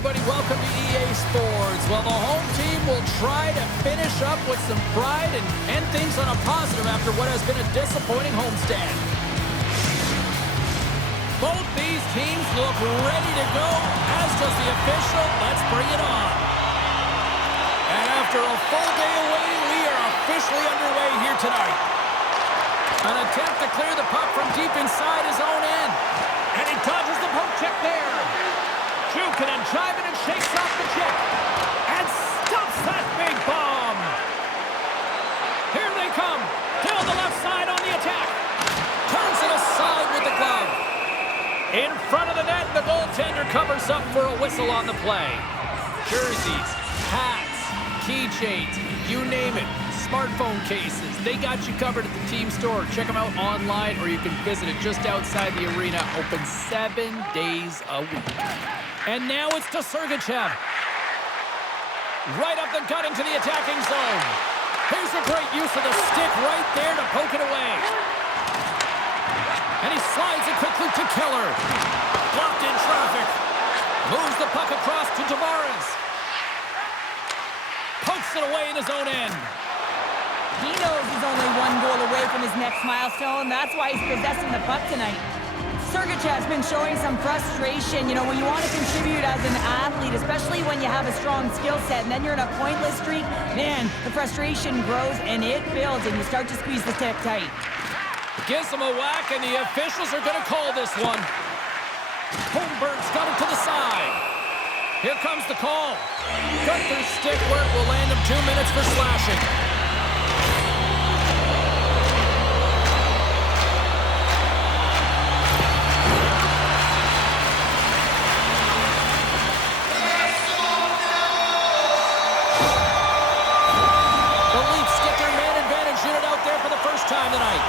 everybody. Welcome to EA Sports. Well, the home team will try to finish up with some pride and end things on a positive after what has been a disappointing homestand. Both these teams look ready to go, as does the official. Let's bring it on. And after a full day of waiting, we are officially underway here tonight. An attempt to clear the puck from deep inside his own end. And he dodges the poke check there. Jukin and jiving and shakes off the check. And stuffs that big bomb. Here they come. Down the left side on the attack. Turns it aside with the glove. In front of the net, the goaltender covers up for a whistle on the play. Jerseys, hats, keychains, you name it. Smartphone cases, they got you covered at the team store. Check them out online, or you can visit it just outside the arena. Open 7 days a week. And now it's to Succus. Right up the gut into the attacking zone. Here's a great use of the stick right there to poke it away. And he slides it quickly to Keller. Blocked in traffic. Moves the puck across to Tavares. Pokes it away in his own end. He knows he's only one goal away from his next milestone. That's why he's possessing the puck tonight. Succus has been showing some frustration. You know, when you want to contribute as an athlete, especially when you have a strong skill set, and then you're in a pointless streak, man, the frustration grows and it builds, and you start to squeeze the stick tight. Gives him a whack, and the officials are going to call this one. Holmberg's got it to the side. Here comes the call. Gunther's stick work will land him 2 minutes for slashing. Time tonight.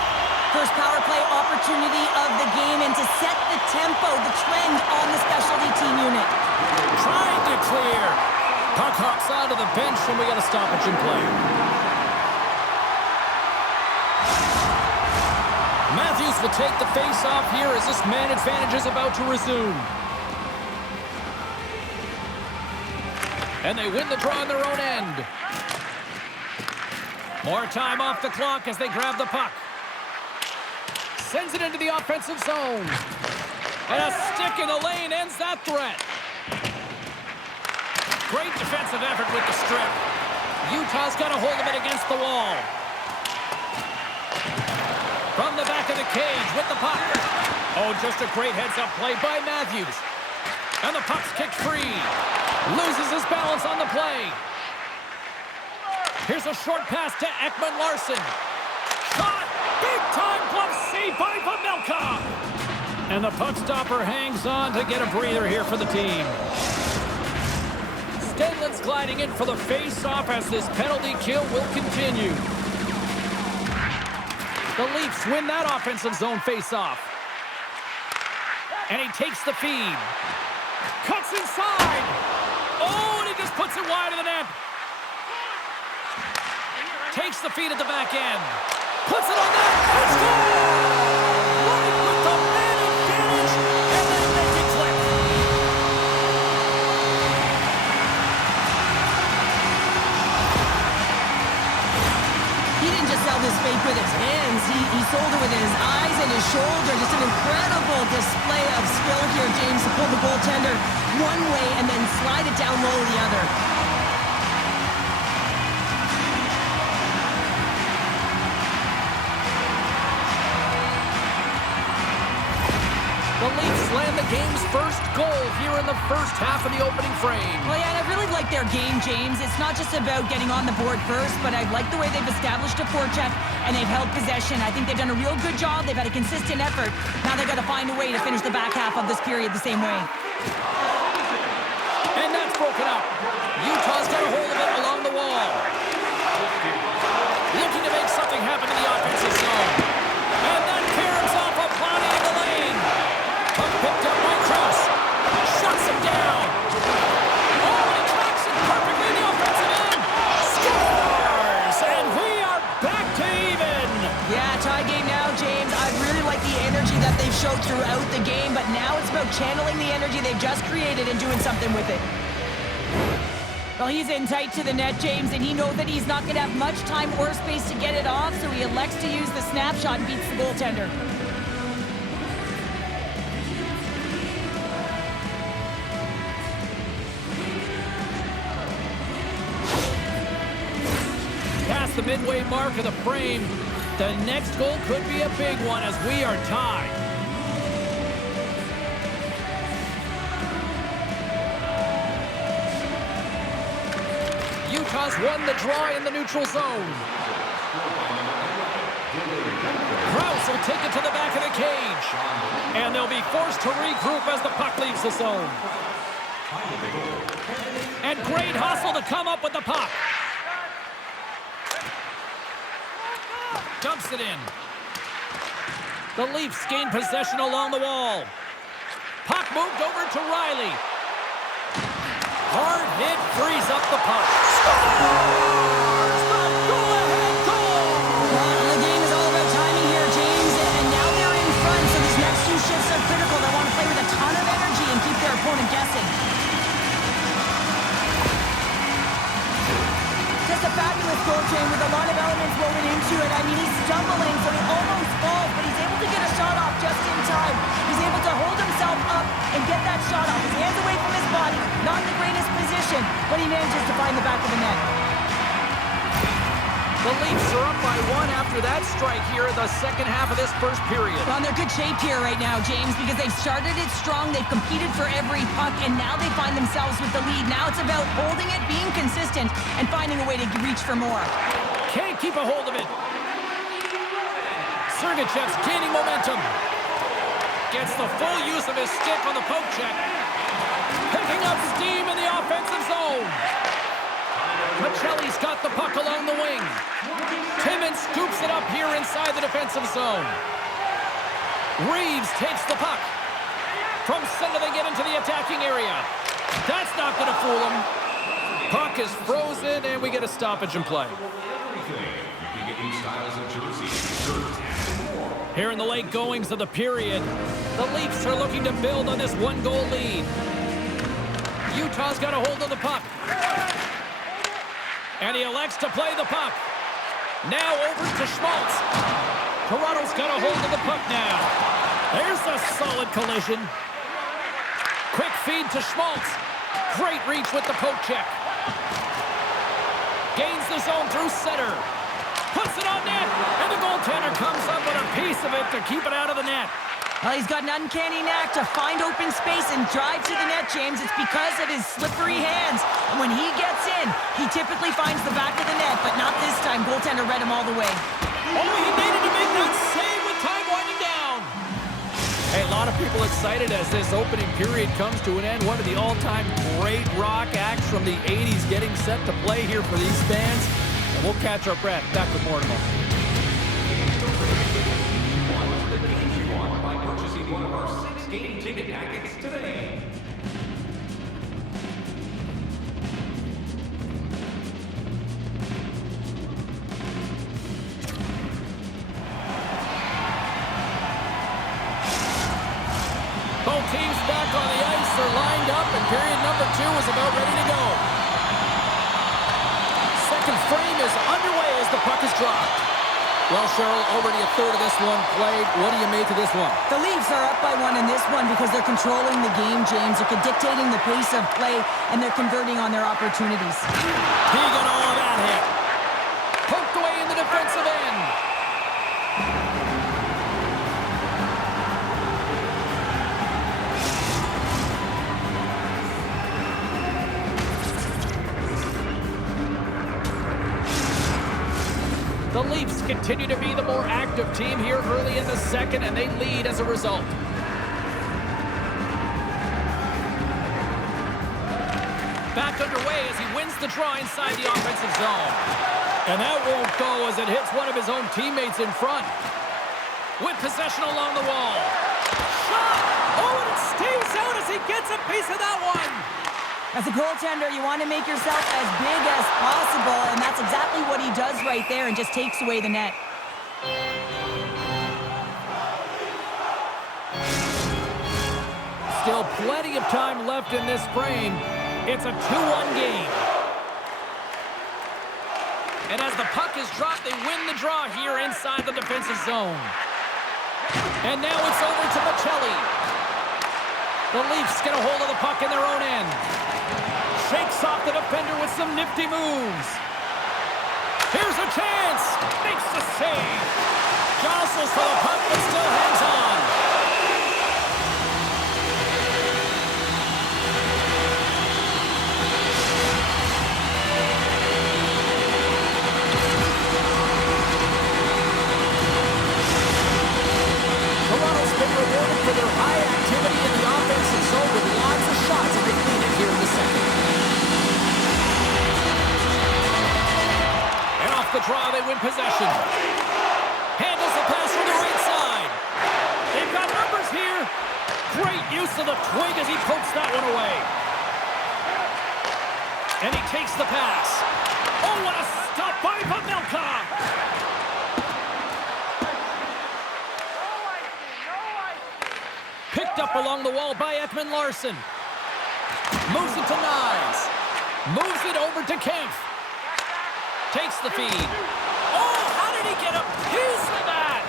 First power play opportunity of the game, and to set the tempo, the trend on the specialty team unit. Trying to clear. Puck hops onto the bench, and we got a stoppage in play. Matthews will take the face-off here as this man advantage is about to resume. And they win the draw on their own end. More time off the clock as they grab the puck. Sends it into the offensive zone. And a stick in the lane ends that threat. Great defensive effort with the strip. Utah's got a hold of it against the wall. From the back of the cage with the puck. Oh, just a great heads-up play by Matthews. And the puck's kicked free. Loses his balance on the play. Here's a short pass to Ekman-Larsson. Shot! Big-time glove save by Pavelka! And the puck stopper hangs on to get a breather here for the team. Stenlin's gliding in for the face-off as this penalty kill will continue. The Leafs win that offensive zone face-off. And he takes the feed. Cuts inside! Oh, and he just puts it wide of the net. Takes the feed at the back end. Puts it on net. And scores! Right with the man advantage. And then make it click. He didn't just sell this fake with his hands. He sold it with his eyes and his shoulder. Just an incredible display of skill here, James, to pull the goaltender one way and then slide it down low the other. The Leafs land the game's first goal here in the first half of the opening frame. Well, yeah, and I really like their game, James. It's not just about getting on the board first, but I like the way they've established a forecheck and they've held possession. I think they've done a real good job. They've had a consistent effort. Now they've got to find a way to finish the back half of this period the same way. And that's broken up. Utah's got a hold of it along the wall. Looking to make something happen in the offensive zone. And that caroms off a body in the lane. Puck picked up by Cross. Shuts him down. Oh, and he tracks it perfectly in the offensive end. Scores! And we are back to even. Yeah, tie game now, James. I really like the energy that they've showed throughout the game, but now it's about channeling the energy they've just created and doing something with it. Well, he's in tight to the net, James, and he knows that he's not going to have much time or space to get it off, so he elects to use the snapshot and beats the goaltender. Past the midway mark of the frame, the next goal could be a big one as we are tied. Utah's won the draw in the neutral zone. Krause will take it to the back of the cage. And they'll be forced to regroup as the puck leaves the zone. And great hustle to come up with the puck. Dumps it in. The Leafs gain possession along the wall. Puck moved over to Riley. Hard hit frees up the puck. Scores! The go-ahead goal! Well, the game is all about timing here, James, and now they're in front, so these next two shifts are critical. They want to play with a ton of energy and keep their opponent guessing. Just a fabulous goal, James, with a lot of elements woven into it. I mean, he's stumbling, so he almost falls, but he's able to get a shot off just in time. He's able to hold himself up and get that shot off. His hands away from his body, not in the greatest position, but he manages to find the back of the net. The Leafs are up by one after that strike here in the second half of this first period. Well, they're good shape here right now, James, because they've started it strong, they've competed for every puck, and now they find themselves with the lead. Now it's about holding it, being consistent, and finding a way to reach for more. Can't keep a hold of it. Succus gaining momentum. Gets the full use of his stick on the poke check. Picking up steam in the offensive zone. Michelli's got the puck along the wing. Timmins scoops it up here inside the defensive zone. Reeves takes the puck. From center they get into the attacking area. That's not going to fool him. Puck is frozen and we get a stoppage in play. Here in the late goings of the period, the Leafs are looking to build on this one-goal lead. Utah's got a hold of the puck. And he elects to play the puck. Now over to Schmaltz. Toronto's got a hold of the puck now. There's a solid collision. Quick feed to Schmaltz. Great reach with the poke check. Gains the zone through center. Puts it on net. And the goaltender comes up with a piece of it to keep it out of the net. Well, he's got an uncanny knack to find open space and drive to the net, James. It's because of his slippery hands. And when he gets in, he typically finds the back of the net, but not this time. Goaltender read him all the way. Oh, he needed to make that save with time winding down. Hey, a lot of people excited as this opening period comes to an end. One of the all-time great rock acts from the 80s getting set to play here for these fans. And we'll catch our breath. Back with more in a moment. One of our 6-game ticket packets today. Both teams back on the ice are lined up, and period number 2 is about ready to go. Second frame is underway as the puck is dropped. Well, Cheryl, already a third of this one played. What do you make of this one? The Leafs are up by one in this one because they're controlling the game, James. They're dictating the pace of play, and they're converting on their opportunities. He got all of that hit. Poked away in the defensive end. The Leafs continue to be the more active team here early in the second, and they lead as a result. Back underway as he wins the draw inside the offensive zone. And that won't go as it hits one of his own teammates in front. With possession along the wall. Shot! Oh, and it stays out as he gets a piece of that one. As a goaltender, you want to make yourself as big as possible, and that's exactly what he does right there and just takes away the net. Still plenty of time left in this frame. It's a 2-1 game. And as the puck is dropped, they win the draw here inside the defensive zone. And now it's over to Michelli. The Leafs get a hold of the puck in their own end. Shakes off the defender with some nifty moves. Here's a chance. Makes the save. Jostles for the puck, but still hangs on. Toronto's been rewarded for their high activity in the offensive zone with lots of shots, and they lead it here in the second. And off the draw, they win possession. Handles the pass from the right side. They've got numbers here. Great use of the twig as he pokes that one away. And he takes the pass. Oh, what a stop by Pavelka! Picked up along the wall by Ekman Larsson. Moves it to Nyes. Moves it over to Kempf. Takes the feed. Oh, how did he get a piece of that?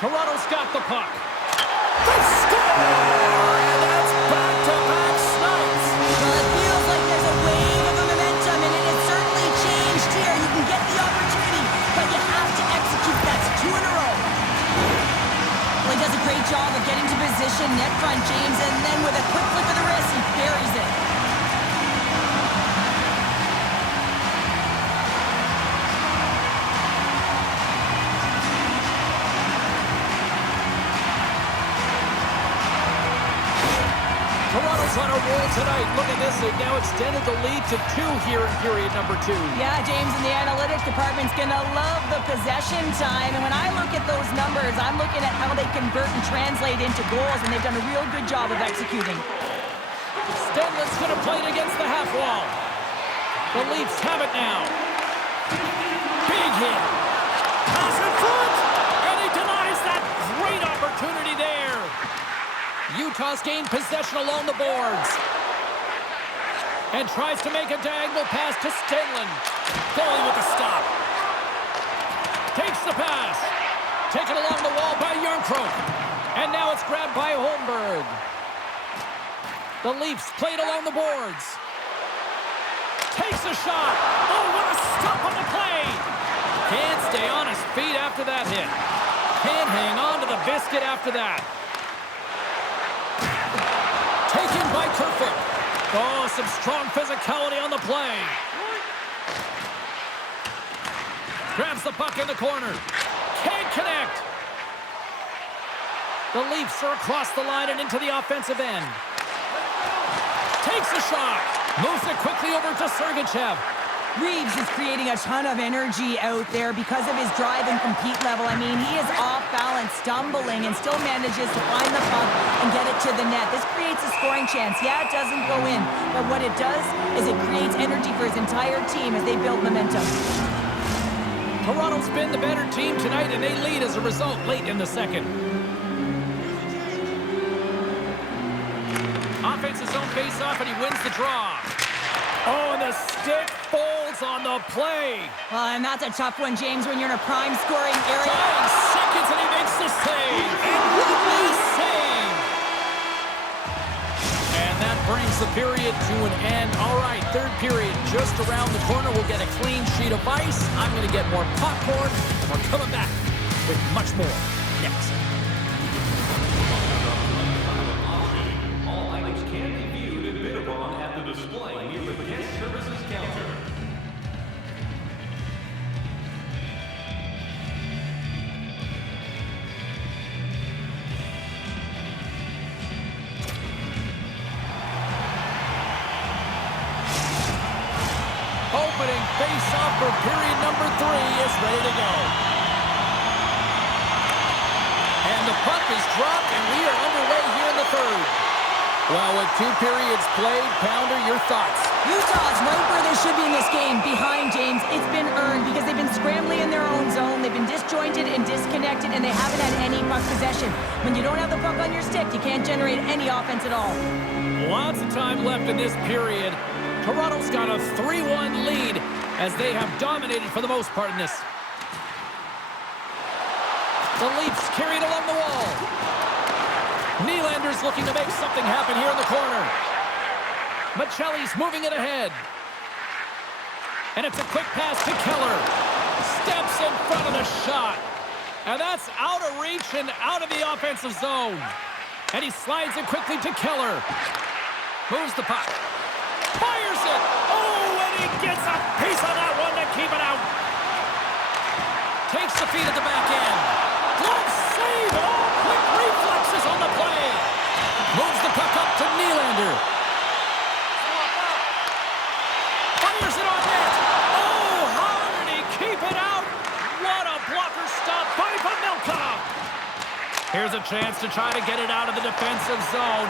Toronto's got the puck. They score! And that's back-to-back snipes. Well, it feels like there's a wave of momentum, and it has certainly changed here. You can get the opportunity, but you have to execute. That's 2 in a row. Well, he does a great job of getting to position, net front, James, and then with a quick flick of the wrist, he buries it. Toronto's on a roll tonight. Look at this. They've now extended the lead to 2 here in period number 2. Yeah, James, and the analytics department's going to love the possession time. And when I look at those numbers, I'm looking at how they convert and translate into goals, and they've done a real good job of executing. Stenlin's going to play it against the half wall. The Leafs have it now. Big hit. Pass in front. And he denies that great opportunity there. Utah's gained possession along the boards. And tries to make a diagonal pass to Stenlin. Foley with the stop. Takes the pass. Taken along the wall by Järnkrok. And now it's grabbed by Holmberg. The Leafs played along the boards. Takes a shot. Oh, what a stop on the play. Can't stay on his feet after that hit. Can't hang on to the biscuit after that. Taken by Kerfoot. Oh, some strong physicality on the play. Grabs the puck in the corner. Can't connect. The Leafs are across the line and into the offensive end. Takes a shot. Moves it quickly over to Sergachev. Reeves is creating a ton of energy out there because of his drive and compete level. I mean, he is off balance, stumbling, and still manages to find the puck and get it to the net. This creates a scoring chance. Yeah, it doesn't go in, but what it does is it creates energy for his entire team as they build momentum. Toronto's been the better team tonight, and they lead as a result late in the second. Offenses zone face-off, and he wins the draw. Oh, and the stick folds on the play. Well, and that's a tough one, James, when you're in a prime scoring area. 9 seconds, and he makes the save. And lovely save. And that brings the period to an end. All right, third period just around the corner. We'll get a clean sheet of ice. I'm going to get more popcorn, and we're coming back with much more next. All items can be viewed and bid upon at the display near the guest services counter. Opening face-off for period number 3 is ready to go. And the puck is dropped, and we are underway here in the third. Well, with 2 periods played, Pounder, your thoughts? Utah's right where they should be in this game, behind James. It's been earned because they've been scrambling in their own zone. They've been disjointed and disconnected, and they haven't had any puck possession. possession. When you don't have the puck on your stick, you can't generate any offense at all. Lots of time left in this period. Toronto's got a 3-1 lead as they have dominated for the most part in this. The Leafs carried along the wall. Nylander's looking to make something happen here in the corner. Michelli's moving it ahead. And it's a quick pass to Keller. Steps in front of the shot. And that's out of reach and out of the offensive zone. And he slides it quickly to Keller. Moves the puck. Fires it. Oh, and he gets a piece of that one to keep it out. Takes the feed at the back end. Glove save. Oh, quick reflexes on the play. Moves the puck up to Nylander. Fires it on net. Oh, how did he keep it out? What a blocker stop by Pavelka. Here's a chance to try to get it out of the defensive zone.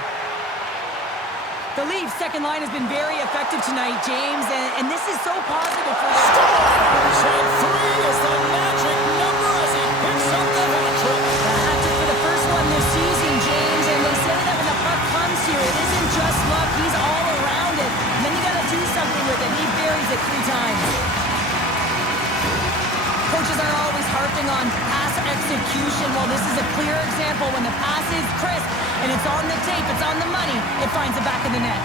The Leafs' second line has been very effective tonight, James, and this is so positive for them. Scores! And 3 is the magic number as he picks up the hat-trick. The hat-trick for the first one this season, James, and they say that when the puck comes here, it isn't just luck, he's all around it. And then you got to do something with it, and he buries it 3 times. Coaches are always harping on pass execution. Well, this is a clear example. When the pass is crisp and it's on the tape, it's on the money, it finds it back in the net.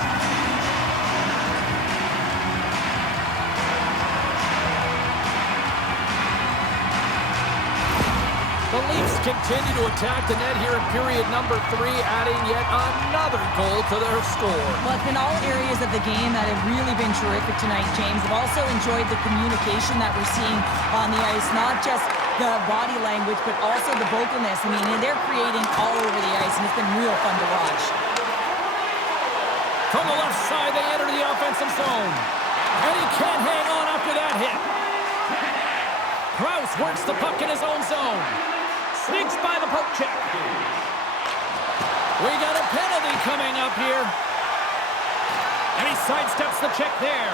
The Leafs continue to attack the net here in period number 3, adding yet another goal to their score. Well, it's been all areas of the game that have really been terrific tonight, James. I've also enjoyed the communication that we're seeing on the ice, not just the body language, but also the vocalness. I mean, they're creating all over the ice, and it's been real fun to watch. From the left side, they enter the offensive zone. And he can't hang on after that hit. Krause works the puck in his own zone. Sneaks by the poke check. We got a penalty coming up here. And he sidesteps the check there.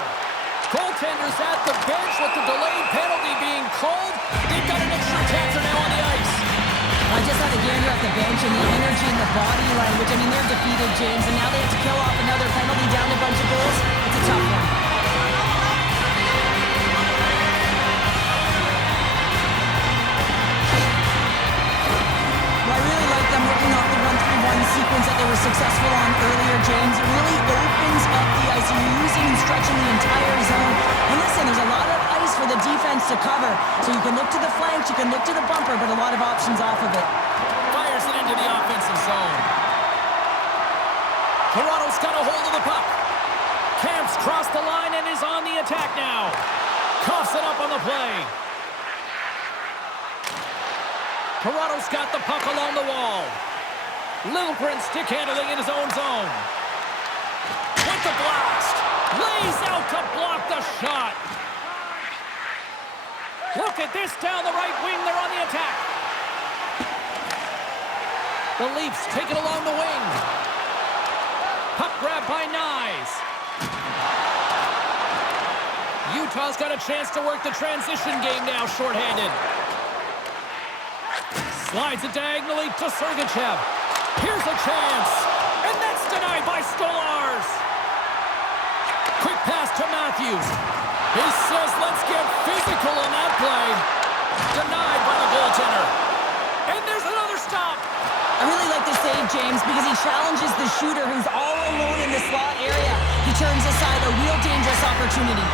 Goaltender's at the bench with the delayed penalty being called. They've got an extra chancer now on the ice. I just had a gander at the bench and the energy and the body language. I mean, they're defeated, James, and now they have to kill off another penalty down a bunch of goals. It's a tough one. Well, I really like them working off the 1-3-1 sequence that they were successful on earlier, James. It really opens up the ice. You're using and stretching the entire zone. And listen, there's a lot of ice for the defense to cover. So you can look to the flanks, you can look to the bumper, but a lot of options off of it. Fires it into the offensive zone. Toronto's got a hold of the puck. Camps crossed the line and is on the attack now. Coughs it up on the play. Toronto's got the puck along the wall. Littleprint stick handling in his own zone. With the blast. Lays out to block the shot. Look at this down the right wing. They're on the attack. The Leafs take it along the wing. Puck grab by Nyes. Utah's got a chance to work the transition game now, shorthanded. Slides it diagonally to Sergachev. Here's a chance. And that's denied by Stolarz. Quick pass to Matthews. He says, let's get physical on that play. Denied by the goaltender. And there's another stop. I really like the save, James, because he challenges the shooter who's all alone in the slot area. He turns aside a real dangerous opportunity.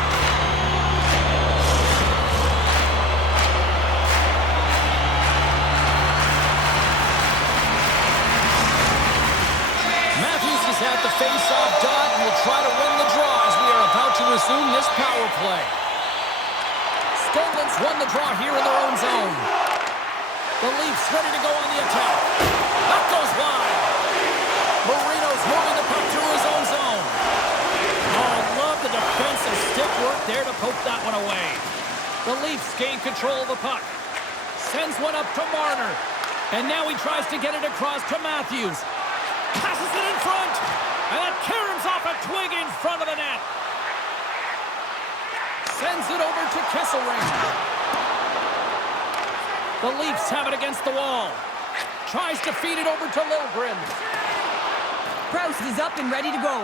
Matthews is at the face-off dot and will try to win the draw as we are about to resume this power play. Skoglund's won the draw here in their own zone. The Leafs ready to go on the attack. That goes wide. Marino's moving the puck through his own zone. Oh, love the defensive stick work there to poke that one away. The Leafs gain control of the puck. Sends one up to Marner. And now he tries to get it across to Matthews. Passes it in front. And that caroms off a twig in front of the net. Sends it over to Kesselring. The Leafs have it against the wall. tries to feed it over to Liljegren. Proust is up and ready to go.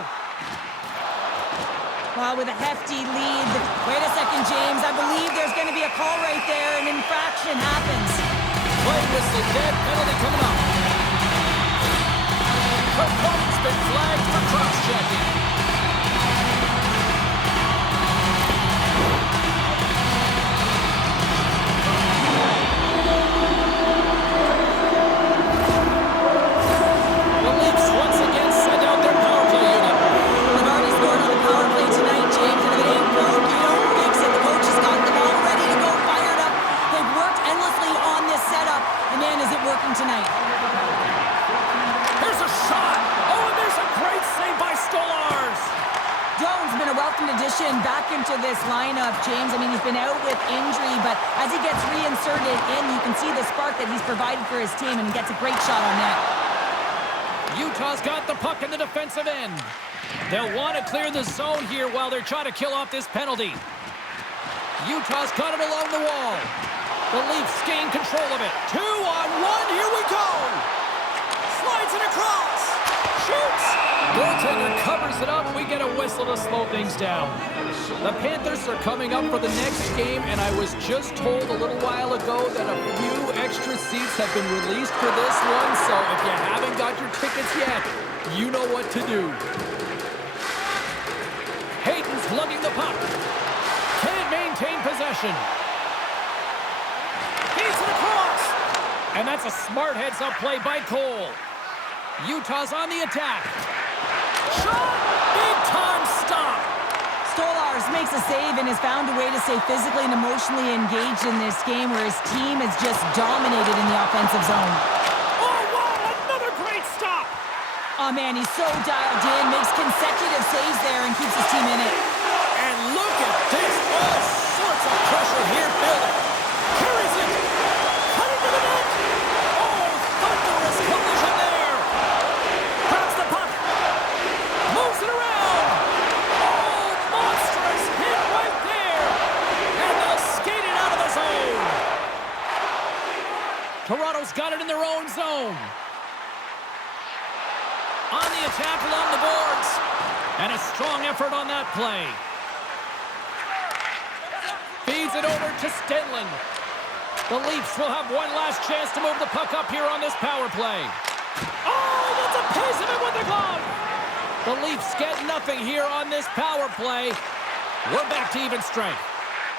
Well, with a hefty lead. Wait a second, James. I believe there's going to be a call right there. An infraction happens. Play whistle dead. Penalty coming up. Opponent's been flagged for cross-checking. The Leafs once again send out their power play unit. They've already scored on the power play tonight, James, and if it ain't broke, you don't fix it. The coach has got them all ready to go, fired up. They've worked endlessly on this setup, and man, is it working tonight. There's a shot. Oh, and there's a great save by Stolarz. Jones been a welcome addition back into this lineup, James. I mean, he's been out with injury, but as he gets reinserted in, you can see the spark that he's provided for his team, and he gets a great shot on net. Utah's got the puck in the defensive end. They'll want to clear the zone here while they're trying to kill off this penalty. Utah's got it along the wall. The Leafs gain control of it. 2-on-1, here we go! Slides it across! Shoots! Goaltender covers it up. We get a whistle to slow things down. The Panthers are coming up for the next game, and I was just told a little while ago that a few extra seats have been released for this one, so if you haven't got your tickets yet, you know what to do. Hayden's lugging the puck. Can't maintain possession. Feeds it across. And that's a smart heads-up play by Cole. Utah's on the attack. Shot! Big-time stop. Stolarz makes a save and has found a way to stay physically and emotionally engaged in this game where his team has just dominated in the offensive zone. Oh, wow! Another great stop! Oh, man, he's so dialed in, makes consecutive saves there and keeps his team in it. And look at this. All sorts of pressure here building. Carries it. Cutting to the net. Oh, thunderous collision there. Grabs the puck. Moves it around. Oh, monstrous hit right there. And they'll skate it out of the zone. Toronto's got it in their own zone. On the attack along the boards. And a strong effort on that play. Feeds it over to Stenlund. The Leafs will have one last chance to move the puck up here on this power play. Oh, that's a piece of it with the glove. The Leafs get nothing here on this power play. We're back to even strength.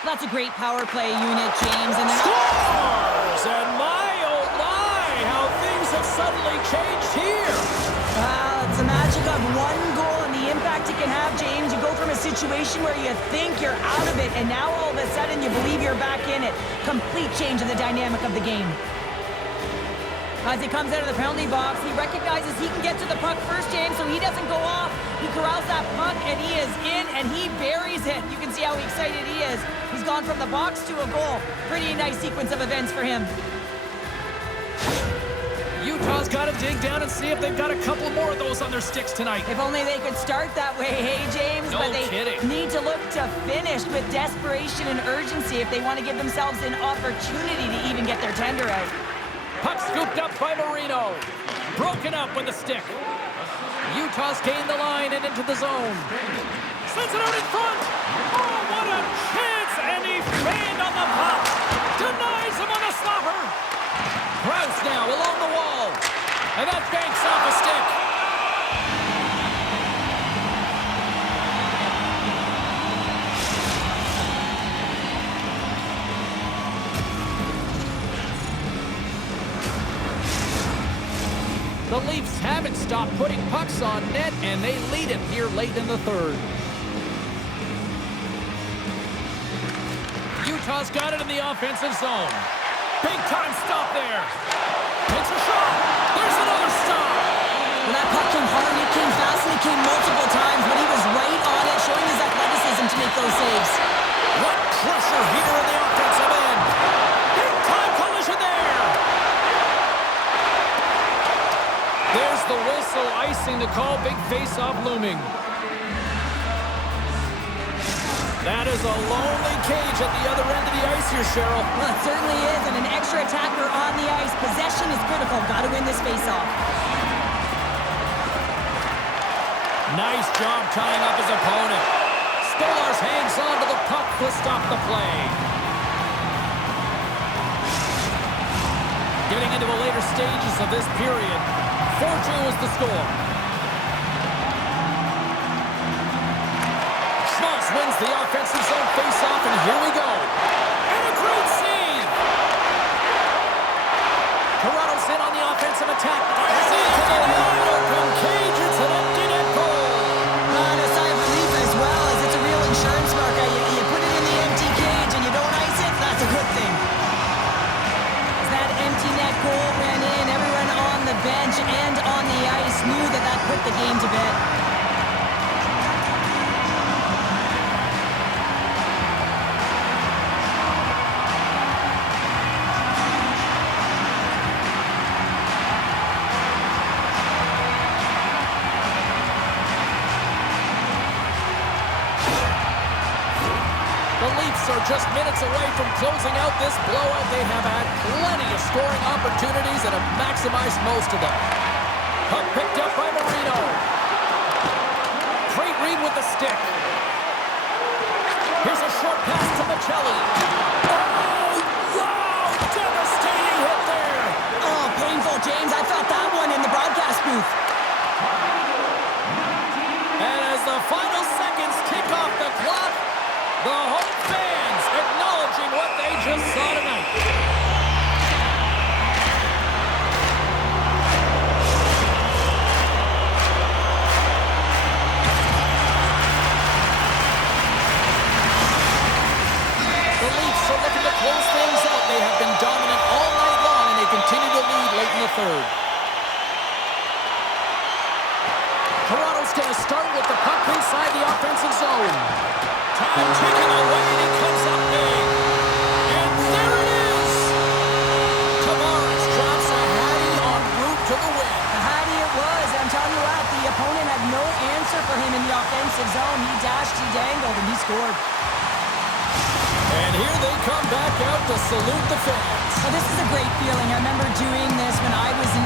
That's a great power play unit, James. And Scores! And my, oh my, how things have suddenly changed here. It's the magic of one goal and the impact it can have, James. You go from a situation where you think you're out of it, and now all of a sudden you believe you're back in it. Complete change of the dynamic of the game. As he comes out of the penalty box, he recognizes he can get to the puck first, James, so he doesn't go off. He corrals that puck, and he is in, and he buries it. You can see how excited he is. He's gone from the box to a goal. Pretty nice sequence of events for him. Utah's got to dig down and see if they've got a couple more of those on their sticks tonight. If only they could start that way, hey, James? No but they kidding. need to look to finish with desperation and urgency if they want to give themselves an opportunity to even get their tender out. Puck scooped up by Marino. Broken up with the stick. Utah's gained the line and into the zone. Sends it out in front. Oh, what a chance! And he fanned on the puck. Denies him on the stopper. Proust now along the wall. And that banks off a stick. The Leafs haven't stopped putting pucks on net, and they lead it here late in the third. Utah's got it in the offensive zone. Big time stop there. Takes a shot. There's another stop. Well, that puck came hard, it came fast, and it came multiple times, but he was right on it, showing his athleticism to make those saves. What pressure here in the offensive end. Big time collision there. There's the whistle, icing the call. Big face-off looming. That is a lonely cage at the other end of the ice here, Cheryl. Well, it certainly is, and an extra attacker on the ice. Possession is critical. Got to win this faceoff. Nice job tying up his opponent. Stolarz hangs on to the puck to stop the play. Getting into the later stages of this period, 4-2 is the score. Wins the offensive zone face-off, and here we go. And a great save! Toronto's in on the offensive attack. Fires into the wide open cage. It's an empty net goal. A sigh of relief as well, as it's a real insurance marker. You put it in the empty cage and you don't ice it, that's a good thing. As that empty net goal went in, everyone on the bench and on the ice knew that that put the game to bed. Are just minutes away from closing out this blowout. They have had plenty of scoring opportunities and have maximized most of them. Puck picked up by Marino. Great read with the stick. Here's a short pass to Michelli. Oh, wow! Devastating hit there. Oh, painful, James. I felt that one in the broadcast booth. And as the final seconds tick off the clock, the home fans acknowledging what they just saw tonight. The Leafs are looking to close things out. They have been dominant all night long, and they continue to lead late in the third. Toronto's going to start with the puck inside the offensive zone. Time ticking away, and he comes up big. And there it is! Tavares drops a Hattie en route to the win. A Hattie it was. I'm telling you what, the opponent had no answer for him in the offensive zone. He dashed, he dangled, and he scored. And here they come back out to salute the fans. Well, this is a great feeling. I remember doing this when I was in